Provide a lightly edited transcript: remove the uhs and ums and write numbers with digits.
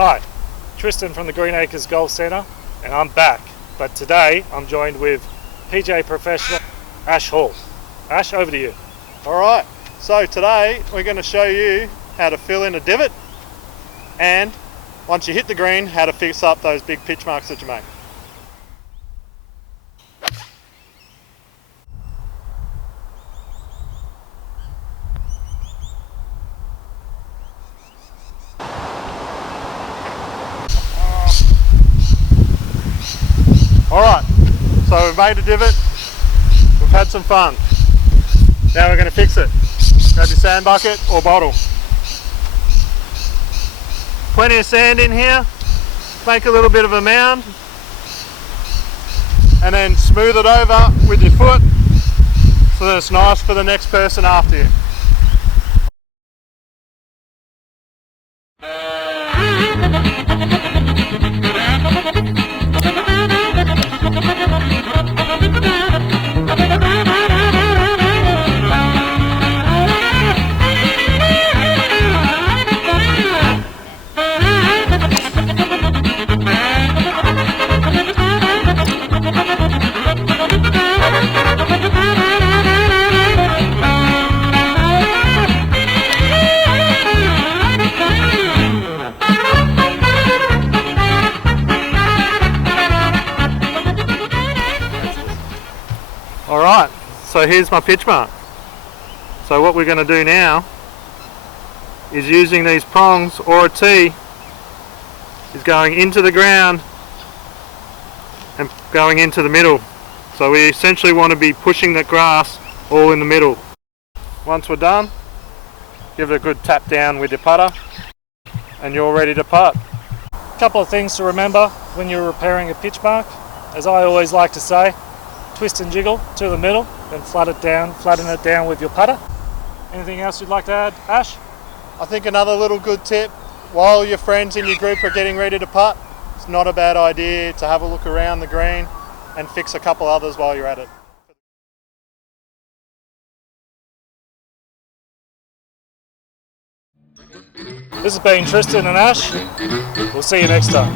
Hi, Tristan from the Green Acres Golf Centre, and I'm back. But today I'm joined with PGA professional Ash Hall. Ash, over to you. Alright, so today we're going to show you how to fill in a divot, and once you hit the green, how to fix up those big pitch marks that you make. Alright, so we've made a divot, we've had some fun. Now we're going to fix it. Grab your sand bucket or bottle. Plenty of sand in here, make a little bit of a mound, and then smooth it over with your foot so that it's nice for the next person after you. Alright, so here's my pitch mark. So what we're going to do now is, using these prongs or a tee, is going into the ground and going into the middle. So we essentially want to be pushing the grass all in the middle. Once we're done, give it a good tap down with your putter and you're ready to putt. A couple of things to remember when you're repairing a pitch mark. As I always like to say, twist and jiggle to the middle, then flatten it down with your putter. Anything else you'd like to add, Ash? I think another little good tip, while your friends in your group are getting ready to putt, it's not a bad idea to have a look around the green and fix a couple others while you're at it. This has been Tristan and Ash. We'll see you next time.